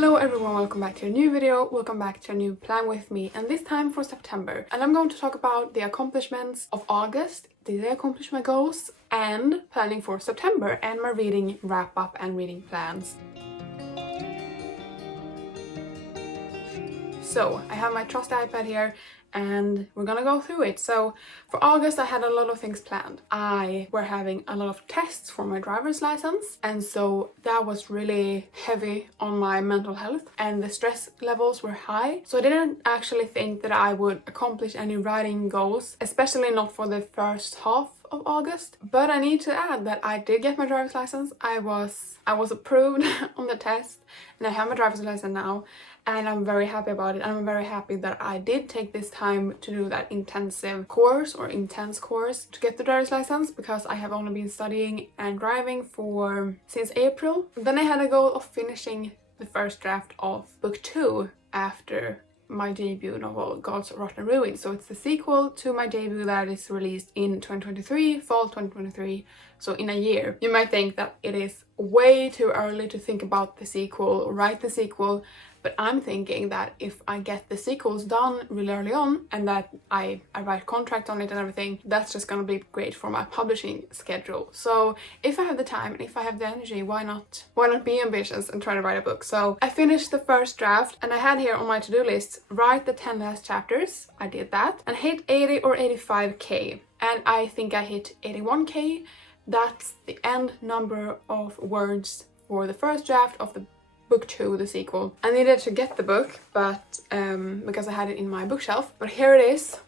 Hello everyone, welcome back to a new video, welcome back to a new plan with me, and this time for September. And I'm going to talk about the accomplishments of August, did I accomplish my goals, and planning for September, and my reading wrap up and reading plans. So I have my trusty iPad here and we're gonna go through it. So for August I had a lot of things planned. I were having a lot of tests for my driver's license, and so that was really heavy on my mental health and the stress levels were high. So I didn't actually think that I would accomplish any writing goals, especially not for the first half of August. But I need to add that I did get my driver's license. I was approved on the test and I have my driver's license now, and I'm very happy about it. I'm very happy that I did take this time to do that intensive course or intense course to get the driver's license, because I have only been studying and driving since April. Then I had a goal of finishing the first draft of book 2 after my debut novel Gods, Rotten Ruin. So it's the sequel to my debut that is released in 2023, fall 2023, so in a year. You might think that it is way too early to think about the sequel, write the sequel, but I'm thinking that if I get the sequels done really early on and that I write contract on it and everything, that's just gonna be great for my publishing schedule. So if I have the time and if I have the energy, why not be ambitious and try to write a book? So I finished the first draft and I had here on my to-do list, write the 10 last chapters. I did that and hit 80 or 85k, and I think I hit 81k. That's the end number of words for the first draft of the book 2, the sequel. I needed to get the book, but because I had it in my bookshelf. But here it is.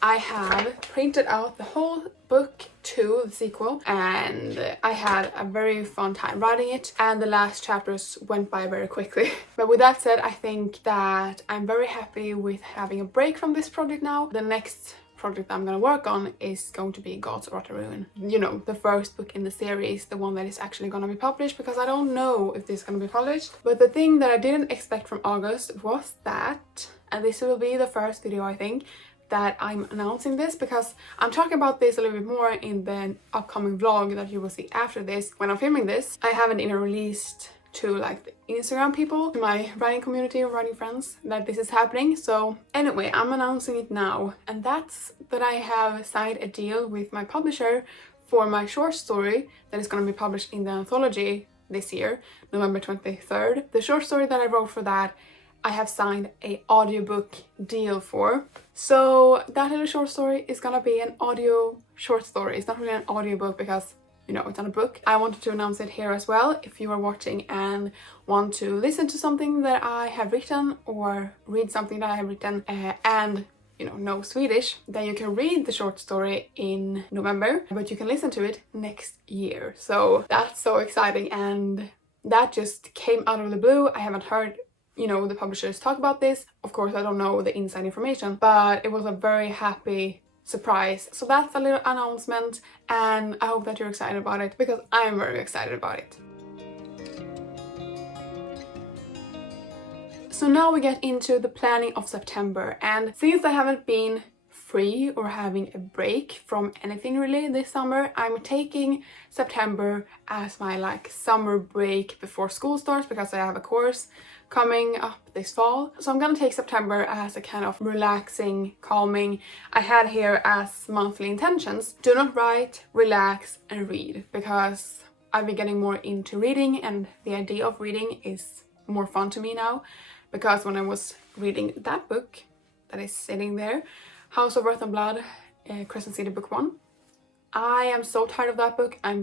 I have printed out the whole book 2, the sequel, and I had a very fun time writing it, and the last chapters went by very quickly. But with that said, I think that I'm very happy with having a break from this project now. The next project I'm gonna work on is going to be Gods, Rotten Ruin. You know, the first book in the series, the one that is actually gonna be published, because I don't know if this is gonna be published. But the thing that I didn't expect from August was that, and this will be the first video I think that I'm announcing this, because I'm talking about this a little bit more in the upcoming vlog that you will see after this. When I'm filming this, I haven't even released to like the Instagram people, to my writing community or writing friends, that this is happening. So anyway, I'm announcing it now, and that's that I have signed a deal with my publisher for my short story that is going to be published in the anthology this year, November 23rd. The short story that I wrote for that, I have signed an audiobook deal for. So that little short story is gonna be an audio short story. It's not really an audiobook because, you know, it's on a book. I wanted to announce it here as well. If you are watching and want to listen to something that I have written or read something that I have written and you know Swedish, then you can read the short story in November, but you can listen to it next year. So that's so exciting, and that just came out of the blue. I haven't heard, you know, the publishers talk about this. Of course, I don't know the inside information, but it was a very happy surprise. So that's a little announcement, and I hope that you're excited about it, because I am very excited about it. So now we get into the planning of September, and since I haven't been free or having a break from anything really this summer, I'm taking September as my like summer break before school starts, because I have a course coming up this fall. So I'm gonna take September as a kind of relaxing, calming. I had here as monthly intentions: do not write, relax and read, because I've been getting more into reading and the idea of reading is more fun to me now, because when I was reading that book that is sitting there, House of Earth and Blood, Crescent City book 1, I am so tired of that book. I'm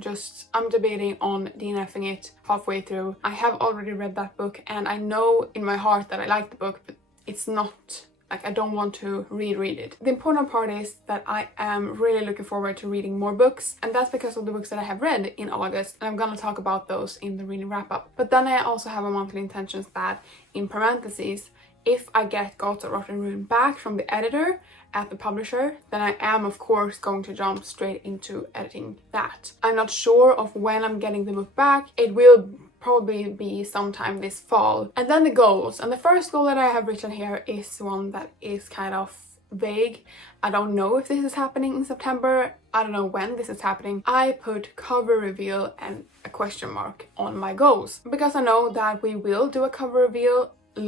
debating on DNFing it halfway through. I have already read that book and I know in my heart that I like the book, but it's not like I don't want to reread it. The important part is that I am really looking forward to reading more books, and that's because of the books that I have read in August, and I'm gonna talk about those in the reading wrap-up. But then I also have a monthly intentions that, in parentheses, if I get Gods, Rotten Ruin back from the editor at the publisher, then I am of course going to jump straight into editing that. I'm not sure of when I'm getting the book back. It will probably be sometime this fall. And then the goals. And the first goal that I have written here is one that is kind of vague. I don't know if this is happening in September. I don't know when this is happening. I put cover reveal and a a question mark on my goals, because I know that we will do a cover reveal a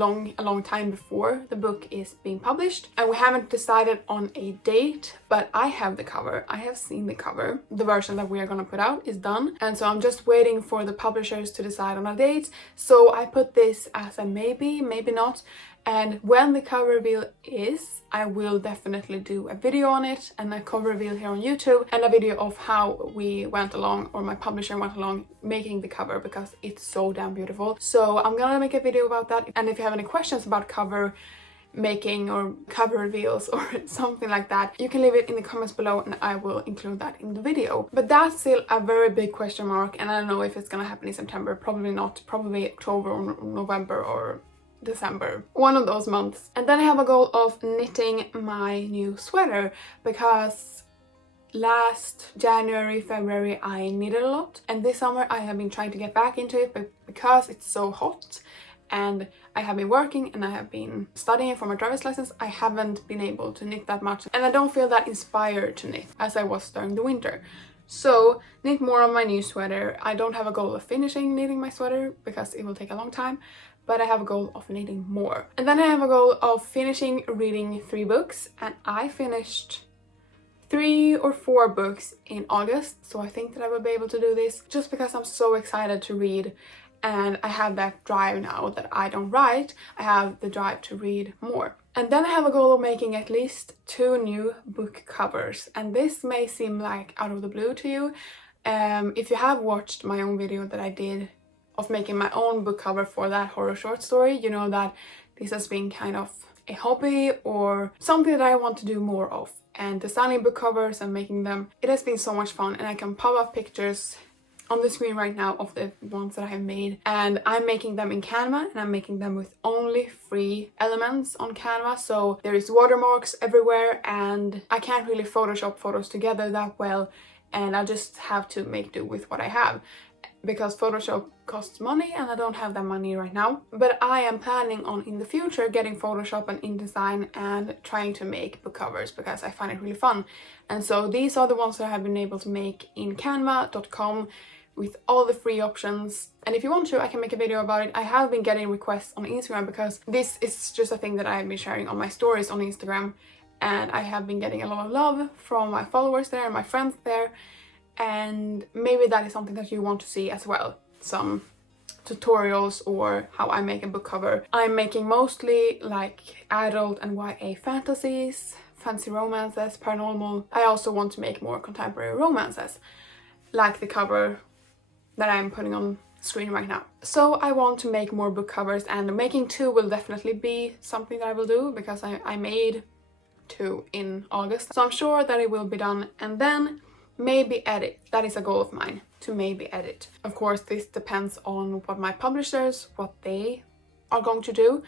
long time before the book is being published, and we haven't decided on a date, but I have the cover. I have seen the cover. The version that we are gonna put out is done, and so I'm just waiting for the publishers to decide on a date. So I put this as a maybe not, and when the cover reveal is, I will definitely do a video on it and a cover reveal here on YouTube, and a video of how we went along, or my publisher went along, making the cover, because it's so damn beautiful. So I'm gonna make a video about that, and if you have any questions about cover making or cover reveals or something like that, you can leave it in the comments below and I will include that in the video. But that's still a very big question mark, and I don't know if it's gonna happen in September. Probably not. Probably October or November or December, one of those months. And then I have a goal of knitting my new sweater, because last January, February I knitted a lot, and this summer I have been trying to get back into it, but because it's so hot and I have been working and I have been studying for my driver's license, I haven't been able to knit that much, and I don't feel that inspired to knit as I was during the winter. So knit more on my new sweater. I don't have a goal of finishing knitting my sweater because it will take a long time, but I have a goal of knitting more. And then I have a goal of finishing reading 3 books, and I finished 3 or 4 books in August, so I think that I will be able to do this just because I'm so excited to read, and I have that drive now that I don't write. I have the drive to read more. And then I have a goal of making at least 2 new book covers, and this may seem like out of the blue to you. If you have watched my own video that I did of making my own book cover for that horror short story, you know that this has been kind of a hobby or something that I want to do more of. And designing book covers and making them, it has been so much fun, and I can pop up pictures on the screen right now of the ones that I have made, and I'm making them in Canva, and I'm making them with only free elements on Canva, so there is watermarks everywhere, and I can't really Photoshop photos together that well, and I just have to make do with what I have, because Photoshop costs money and I don't have that money right now. But I am planning on in the future getting Photoshop and InDesign and trying to make book covers, because I find it really fun. And so these are the ones that I have been able to make in canva.com with all the free options. And if you want to, I can make a video about it. I have been getting requests on Instagram, because this is just a thing that I have been sharing on my stories on Instagram, and I have been getting a lot of love from my followers there and my friends there. And maybe that is something that you want to see as well. Some tutorials or how I make a book cover. I'm making mostly like adult and YA fantasies, fantasy romances, paranormal. I also want to make more contemporary romances, like the cover that I'm putting on screen right now. So I want to make more book covers, and making 2 will definitely be something that I will do, because I made 2 in August. So I'm sure that it will be done. And then maybe edit. That is a goal of mine, to maybe edit. Of course, this depends on what my publishers, what they are going to do,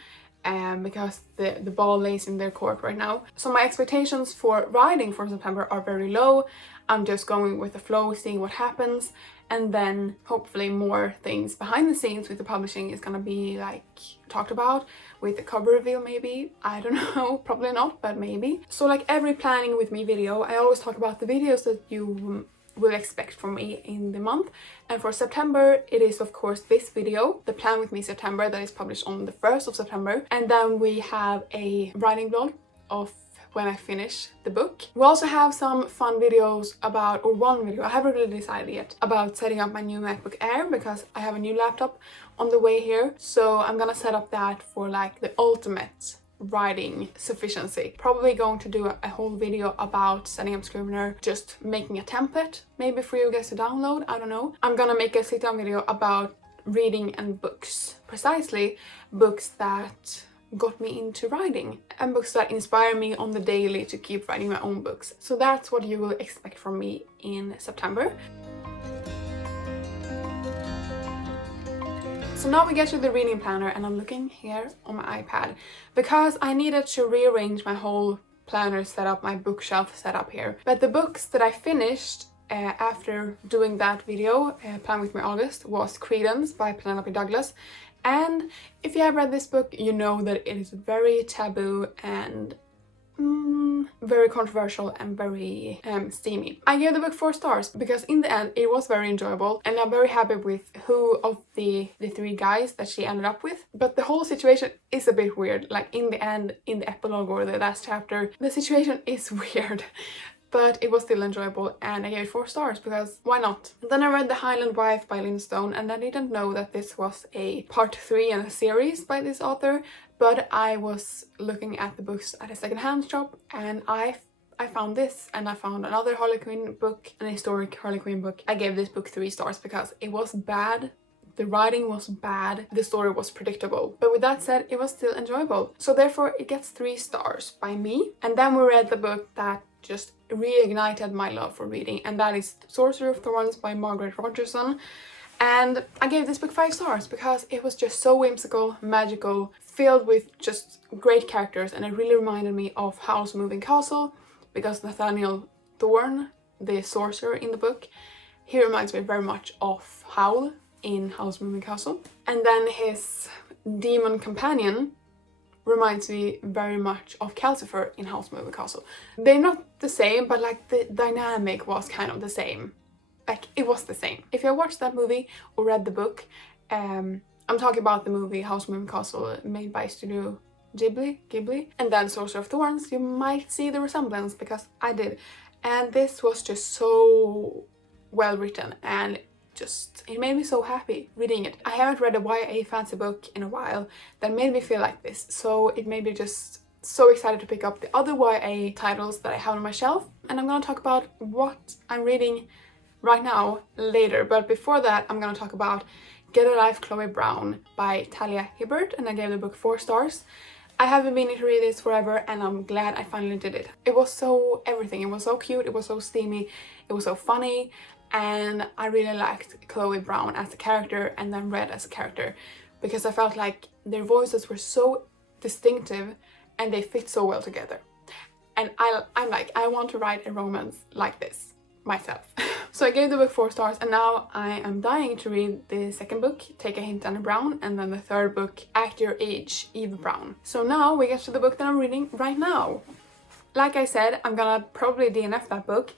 because the ball lays in their court right now. So my expectations for writing for September are very low. I'm just going with the flow, seeing what happens, and then hopefully more things behind the scenes with the publishing is gonna be like talked about with the cover reveal maybe. I don't know, probably not, but maybe. So like every planning with me video, I always talk about the videos that you will expect from me in the month. And for September, it is of course this video, the Plan With Me September, that is published on the 1st of September. And then we have a writing vlog of when I finish the book. We also have some fun videos about, or one video, I haven't really decided yet, about setting up my new MacBook Air, because I have a new laptop on the way here. So I'm gonna set up that for like the ultimate writing sufficiency. Probably going to do a whole video about setting up Scrivener, just making a template, maybe for you guys to download, I don't know. I'm gonna make a sit-down video about reading and books, precisely books that got me into writing and books that inspire me on the daily to keep writing my own books. So that's what you will expect from me in September. So now we get to the reading planner, and I'm looking here on my iPad because I needed to rearrange my whole planner setup, my bookshelf setup here. But the books that I finished after doing that video, Plan With Me August, was Credence by Penelope Douglas. And if you have read this book, you know that it is very taboo and very controversial and very steamy. I gave the book 4 stars because in the end it was very enjoyable, and I'm very happy with who of the 3 guys that she ended up with. But the whole situation is a bit weird. Like in the end, in the epilogue or the last chapter, the situation is weird. But it was still enjoyable, and I gave it 4 stars because why not? Then I read The Highland Wife by Lynn Stone, and I didn't know that this was a part 3 in a series by this author, but I was looking at the books at a secondhand shop, and I found this, and I found another Harley Quinn book, an historic Harley Quinn book. I gave this book 3 stars because it was bad. The writing was bad, the story was predictable, but with that said, it was still enjoyable. So therefore it gets 3 stars by me. And then we read the book that just reignited my love for reading, and that is Sorcerer of Thorns by Margaret Rogerson. And I gave this book 5 stars because it was just so whimsical, magical, filled with just great characters, and it really reminded me of Howl's Moving Castle, because Nathaniel Thorne, the sorcerer in the book, he reminds me very much of Howl in Howl's Moving Castle. And then his demon companion reminds me very much of Calcifer in Howl's Moving Castle. They're not the same, but like the dynamic was kind of the same. Like it was the same. If you watched that movie or read the book, I'm talking about the movie Howl's Moving Castle made by Studio Ghibli, and then Sorcerer of Thorns, you might see the resemblance because I did. And this was just so well written, and it made me so happy reading it. I haven't read a YA fantasy book in a while that made me feel like this, so it made me just so excited to pick up the other YA titles that I have on my shelf. And I'm gonna talk about what I'm reading right now later, but before that I'm gonna talk about Get a Life, Chloe Brown by Talia Hibbert, and I gave the book 4 stars. I have been meaning to read this forever, and I'm glad I finally did it. It was so everything. It was so cute, it was so steamy, it was so funny, and I really liked Chloe Brown as a character and then Red as a character, because I felt like their voices were so distinctive and they fit so well together. And I'm like, I want to write a romance like this myself. So I gave the book 4 stars, and now I am dying to read the second book, Take a Hint, Anna Brown, and then the third book, Act Your Age, Eve Brown. So now we get to the book that I'm reading right now. Like I said, I'm gonna probably DNF that book,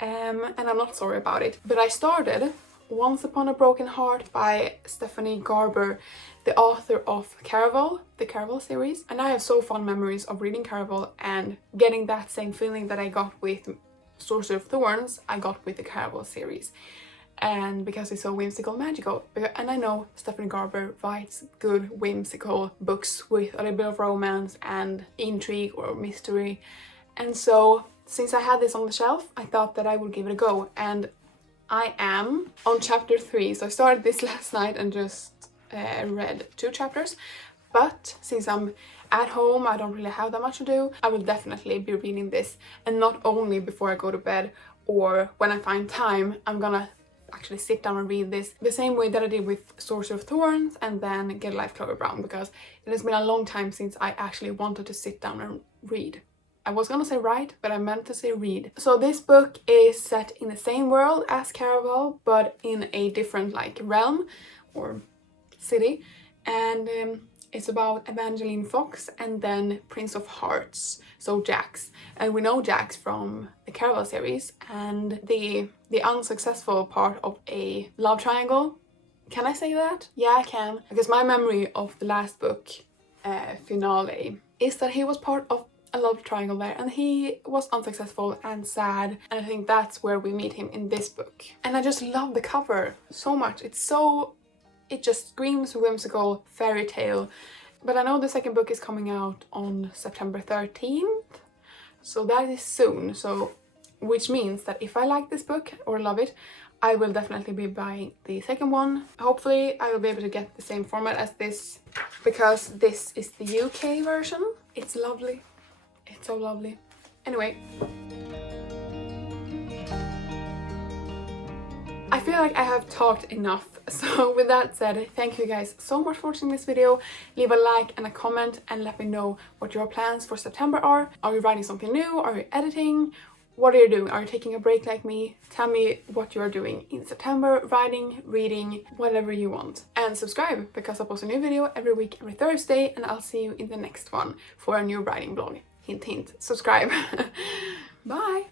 and I'm not sorry about it. But I started Once Upon a Broken Heart by Stephanie Garber, the author of Caraval, the Caraval series. And I have so fond memories of reading Caraval and getting that same feeling that I got with Sorcerer of Thorns, I got with the Caraval series. And because it's so whimsical and magical. And I know Stephanie Garber writes good whimsical books with a little bit of romance and intrigue or mystery. And so since I had this on the shelf, I thought that I would give it a go. And I am on chapter 3. So I started this last night and just read 2 chapters. But since I'm at home, I don't really have that much to do, I will definitely be reading this. And not only before I go to bed or when I find time, I'm gonna actually sit down and read this the same way that I did with Sorcerer of Thorns and then Get a Life, Chloe Brown, because it has been a long time since I actually wanted to sit down and read. I was gonna say write, but I meant to say read. So this book is set in the same world as Caraval, but in a different like realm or city. And it's about Evangeline Fox and then Prince of Hearts, so Jax. And we know Jax from the Caraval series and the unsuccessful part of a love triangle. Can I say that? Yeah, I can. Because my memory of the last book, finale, is that he was part of a love triangle there and he was unsuccessful and sad. And I think that's where we meet him in this book. And I just love the cover so much. It just screams whimsical fairy tale. But I know the second book is coming out on September 13th, so that is soon. So, which means that if I like this book or love it, I will definitely be buying the second one. Hopefully I will be able to get the same format as this, because this is the UK version. It's lovely. It's so lovely. Anyway. I feel like I have talked enough, so with that said, thank you guys so much for watching this video. Leave a like and a comment and let me know what your plans for September are. Are you writing something new? Are you editing? What are you doing? Are you taking a break like me? Tell me what you are doing in September, writing, reading, whatever you want. And subscribe, because I post a new video every week, every Thursday, and I'll see you in the next one for a new writing blog. hint hint, subscribe. Bye!